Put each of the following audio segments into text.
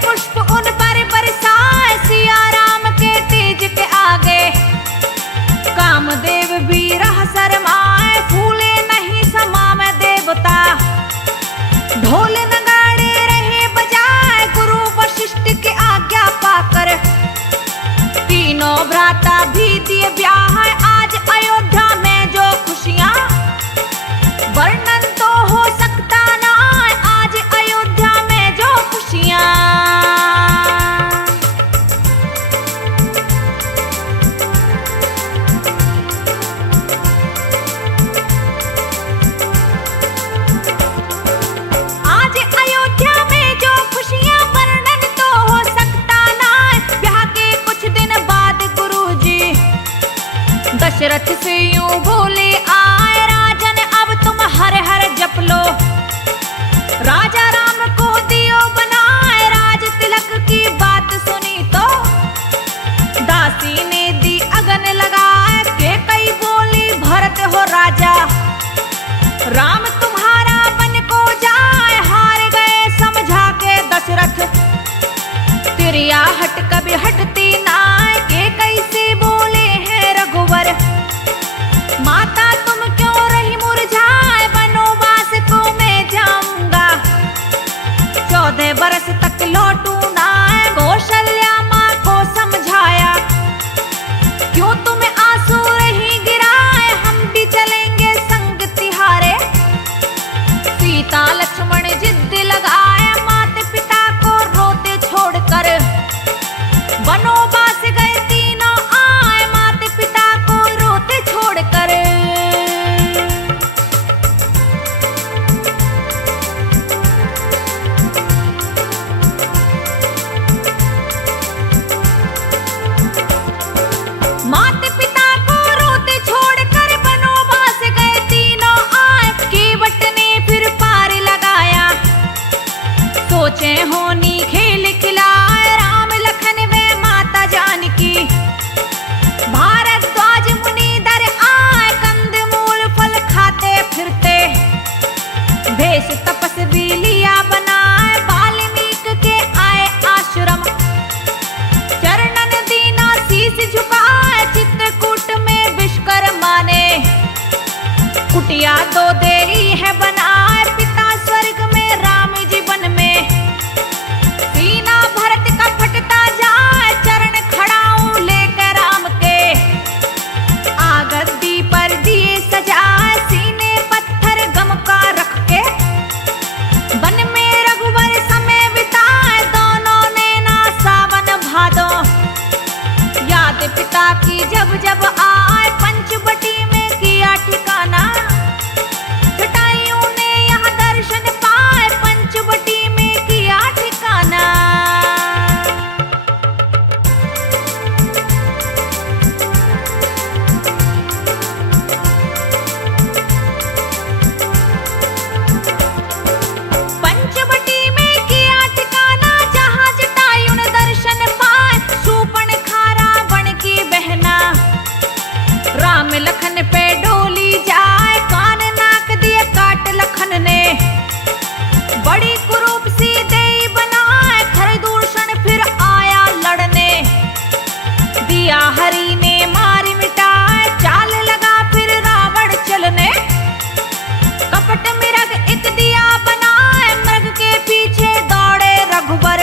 पुष्प उन पर बरसाए, सिया राम के तेज के आगे कामदेव भी रह शरमाए। फूले नहीं समा में देवता, ढोल नगाड़े रहे बजाए, गुरु वशिष्ठ की आज्ञा पाकर तीनों भ्राता भी दिए ब्याह। आज अयोध्या में जो खुशियां वर्णन तो हो सकता ना, आज अयोध्या में जो खुशियां। आज अयोध्या में जो खुशियां वर्णन तो हो सकता ना, ब्याह के कुछ दिन बाद गुरुजी दशरथ से यूं बोले आए, राजन अब तुम हर हर जप लो, राजा राम को दियो बनाए। राज तिलक की बात सुनी तो दासी ने दी अगन लगाए, के कई बोली भरत हो राजा, राम तुम्हारा बन को जाए। हार गए समझा के दशरथ, तिरिया हट कभी हटती ना, के कैसे बोले हैं रघुवर, माता तुम क्यों रही मुरझाए, वनवास को मैं जाऊंगा 14 बरस तक लौटू ना। कौशल्या माँ को समझाया, क्यों तुम्हें आंसू रही गिराए, हम भी चलेंगे संग तिहारे। सीता लक्ष्मण जिद लगाए, माता पिता को रोते छोड़कर वनवास गए तीनों आए, माता पिता को रोते छोड़कर। माता पिता को रोते छोड़कर वनवास गए तीनों आए, केवट ने फिर पार लगाया, सोचे होनी खेल खिलाए। राम लखन वे माता जानकी भारद्वाज मुनिधर आए, कंदमूल फल खाते फिरते भेष तपस्वी लिया बनाए। वाल्मीकि के आए आश्रम, चरणन दीना शीश झुकाए, चित्रकूट में विश्वकर्मा ने कुटिया 2 देरी है बनाए। पिता स्वर्ग में राम जीवन में सीना भरत का फटता जाए, चरण खड़ाऊं लेकर राम के आगद्दी पर दिए सजाए। सीने पत्थर गम का रख के वन में रघुवर समय बिताए, दोनों ने ना सावन भादो याद पिता की जब जब आए। पंचवटी में किया ठिकाना, जटायु ने यहाँ दर्शन पाए, पंचवटी में किया ठिकाना। पंचवटी में किया ठिकाना, जहाँ जटायु ने दर्शन पाए, शूर्पणखा रावण की बहना, राम लखन पे डोली जाए। कान नाक दिए काट लखन ने, बड़ी कुरूप सी देई बनाए। खरदूषण फिर आया लड़ने, दिया हरि ने मारी मिटाए। चाल लगा फिर रावण चलने, कपट मृग एक दिया बनाए। मृग के पीछे दौड़े रघुवर,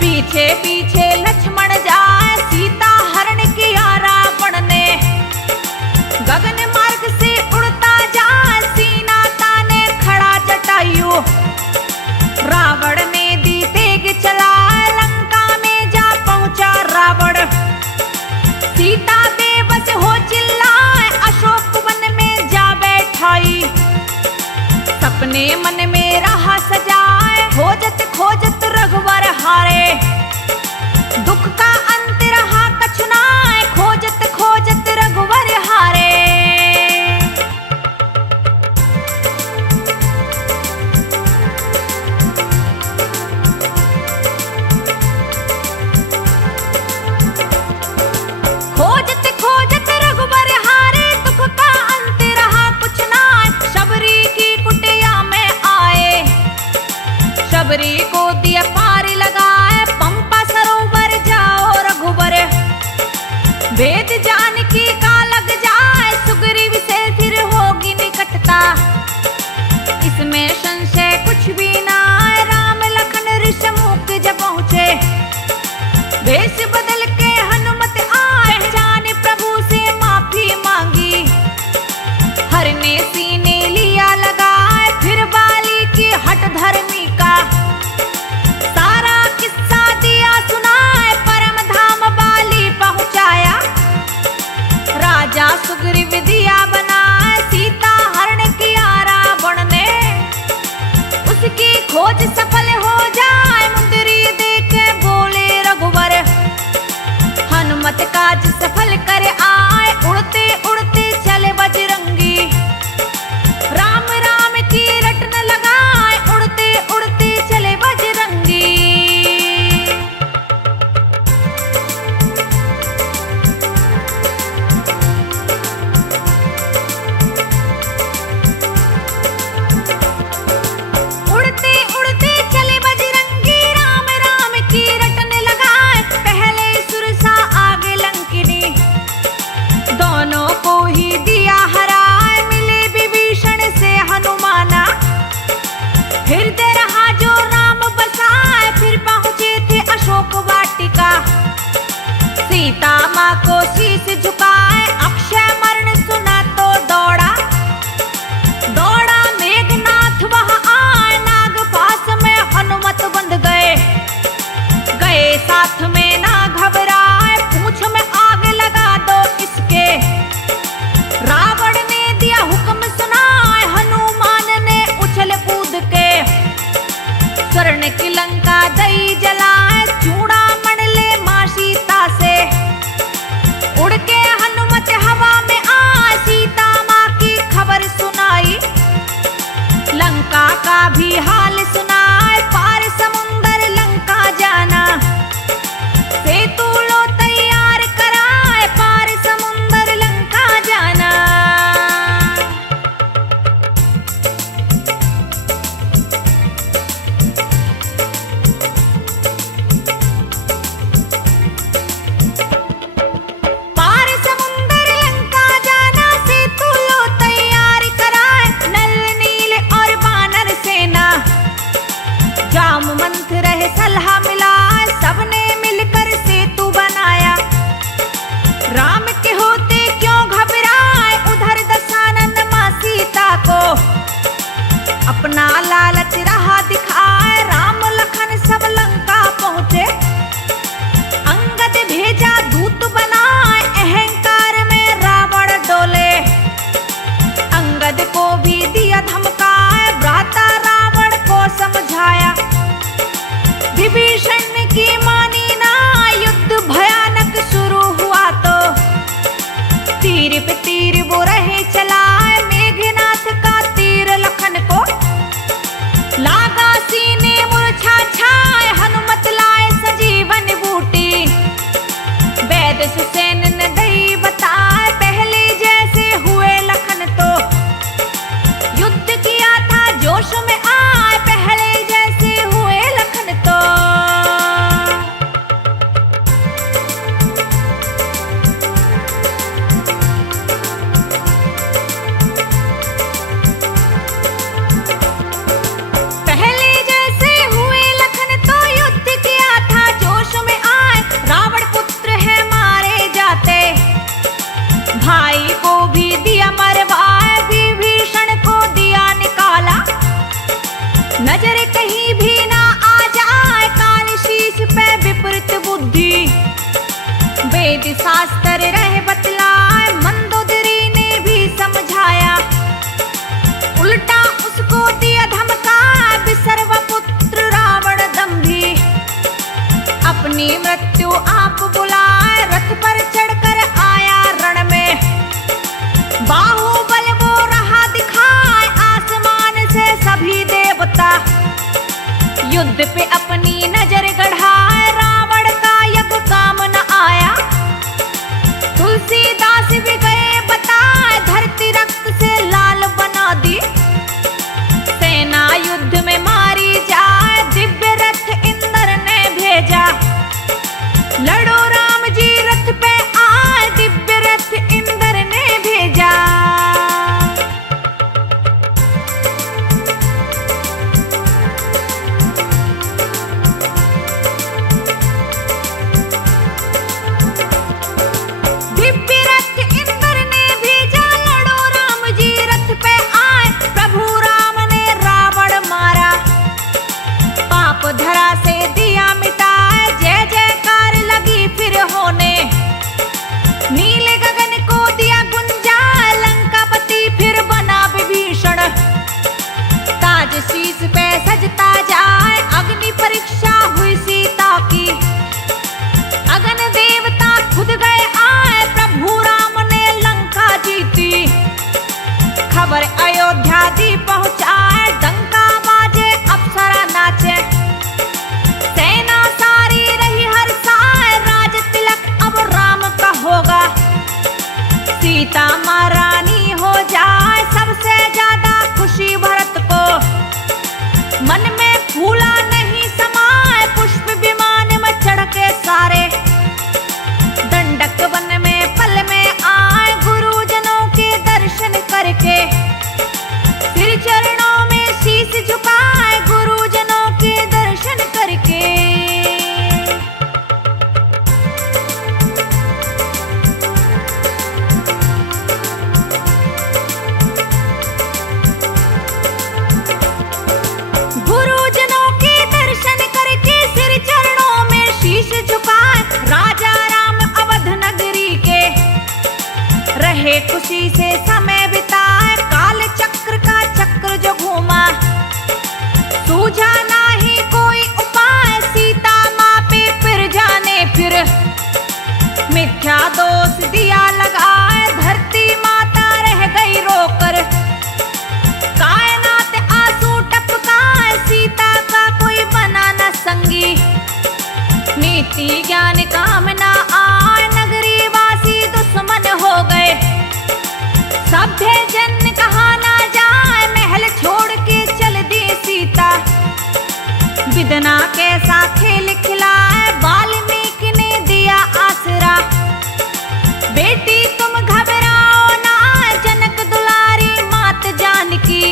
पीछे पीछे लक्ष्मण जाए। सीता हरण किया रावण ने, गगन मार्ग से उड़ता जाए। सीना ताने खड़ा जटायु, रावण ने दी तेग चलाए। लंका में जा पहुंचा रावण, सीता बेबस हो चिल्लाए। अशोक वन में जा बैठाई, सपने मन में रहा सजाए। खोजत खोजत रघुवर हारे, साथ में ना घबराए, पूंछ में आग लगा दो इसके। रावण ने दिया हुक्म सुनाए, हनुमान ने उछल कूद के। स्वर्ण की लंका दई जलाए, चूड़ामण ले मां सीता से। उड़ के हनुमत हवा में आए, सीता माँ की खबर सुनाई। लंका का भी हाल सुनाए, पार समुंदर लंका जाना। सेतु लो तैयार कराए, पार समुंदर लंका जाना। पार समुंदर लंका जाना, सेतु लो तैयार कराए। नल नील और वानर सेना, जाम मंथ रहे सलाह मिलाए, सबने मिलकर सेतु बनाया। राम के होते क्यों घबराए, उधर दशानन मां सीता को अपना लालच रहा दिखाए। राम लखन सब लंका पहुंचे, अंगद भेजा दूत बनाए। अहंकार में रावण डोले, अंगद को भी दिया धमकाए। भ्राता रावण को समझाया, विभीषण की मानी ना। युद्ध भयानक शुरू हुआ तो तीर पे तीर वो रहे चलाए। मेघनाथ का तीर लखन को लागा, सीने मूर्छा छाए। हनुमत लाए संजीवन बूटी, वेद सुसेन ने दई बताए। पहले जैसे हुए लखन तो युद्ध किया था जोश में आए। पहले जैसे हुए लखन तो। पहले जैसे हुए लखन तो युद्ध किया था जोश में आए। रावण पुत्र है मारे जाते, भाई को भी दिया मरवाए। विभीषण को दिया निकाला, नजर कहीं भी ना आ जाए। काल शीश पे विपरीत बुद्धि, वेद शास्त्र रहे बतलाए। मंदोदरी ने भी समझाया, उल्टा उसको दिया धमका। विसर्वा पुत्र रावण दंभी, अपनी मृत्यु आप बुलाए। रथ पर चढ़कर आया रण में, बाहुबल वो रहा दिखाए। आसमान से सभी देवता युद्ध पे अपनी नजर गढ़ाए। रावण का यज्ञ काम न आया, तुलसीदास भी गए बताए। धरती रक्त से लाल बना दी, सेना युद्ध में मारी जाए। दिव्य रथ इंद्र ने भेजा, लड़ो राम जी रथ पे आए। दिव्य रथ इंद्र ने भेजा। दिव्य रथ इंद्र ने भेजा, लड़ो राम जी रथ पे आए। प्रभु राम ने रावण मारा, पाप धरा से दिया मिटाए। जय जयकार लगी फिर होने, नील गगन को दिया गुंजाए। लंकापति फिर बना विभीषण, ताज शीश पे सजता जाए। अग्नि परीक्षा हुई सीता की, अगन देवता खुद गए आए। प्रभु राम ने लंका जीती, खबर अयोध्या दी पहुंचाए। डंका बाजे अप्सरा नाचे, सेना सारी रही हर्षाए। राज तिलक अब राम का होगा, सीता माँ रानी हो जाए। सबसे ज्यादा खुशी भरत को, मन में फूला नहीं समाए। पुष्प विमान में चढ़ के सारे, दंडक वन में पल में आए। गुरुजनों के दर्शन करके, सिर चरणों में शीश झुकाए। गुरुजनों के दर्शन करके। खुशी से समय बिताए, काल चक्र का चक्र जो घूमा, सूझा नहीं कोई उपाय, सीता माँ पे फिर जाने फिर मिथ्या दोष दिया लगाए, धरती माता रह गई रोकर, कायनात आंसू टपकाए, सीता का कोई बना न संगी, नीति ज्ञान काम ना आए, नगरी वासी दुश्मन हो गए, सभ्य जन कहा ना जाए, महल छोड़ के चल दी सीता, विदना कैसा खेल खिलाए, वाल्मीकि ने दिया आसरा, बेटी तुम घबराओ ना, जनक दुलारी मात जानकी,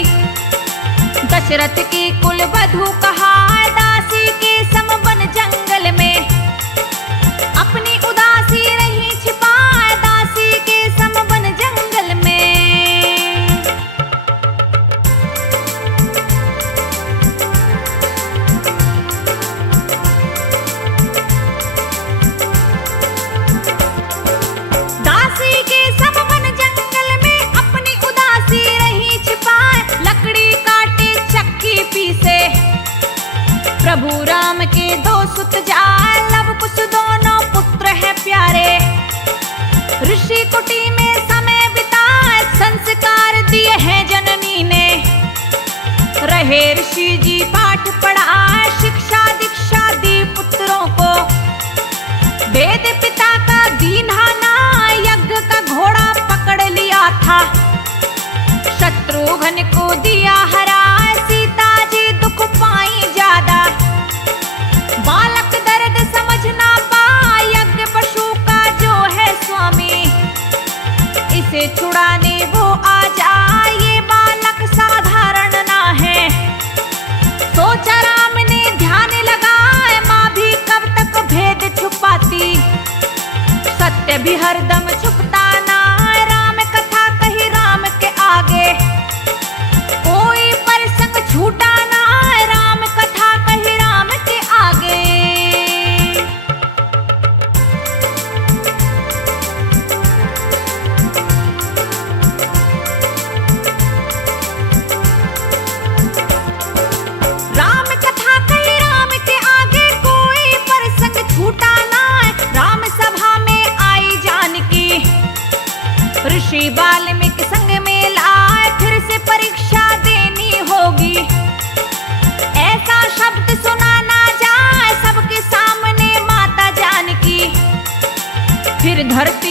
दशरथ की कुल वधू कहा, दासी के सम वन जंगल में, अपनी उदासी रही छिपाए, दासी के सम वन जंगल में। दासी के सम वन जंगल में अपनी उदासी रही छिपाए, लकड़ी काटे चक्की पीसे, प्रभु राम के दो सुत जाए, लव कुश दोनों पुत्र है प्यारे, ऋषि कुटी में समय बिताए, संस्कार दिए हैं जननी ने, रहे ऋषि जी पाठ पढ़ाए, शिक्षा दीक्षा दी पुत्रों को, वेद पिता का दीन्हा ना, यज्ञ का घोड़ा पकड़ लिया था, शत्रुघ्न को दिया हराए, सीता जी दुख पाई ज्यादा, बालक दर्द समझ ना पाए, यज्ञ पशु का जो है स्वामी, इसे छुड़ाने वो आ जाए, ये बालक साधारण ना है, सोचा राम ने ध्यान लगाए, माँ भी कब तक भेद छुपाती, सत्य भी हरदम छुपता ना, राम कथा कही राम के आगे, कोई प्रसंग छूटा ना, राम कथा कही राम के आगे। राम कथा कही राम के आगे, कोई प्रसंग छूटा ना, राम सभा में आई जानकी, ऋषि वाल्मीकि संग में लाए, फिर से परीक्षा देनी होगी, ऐसा शब्द सुना ना जाए, सबके सामने माता जानकी, फिर धरती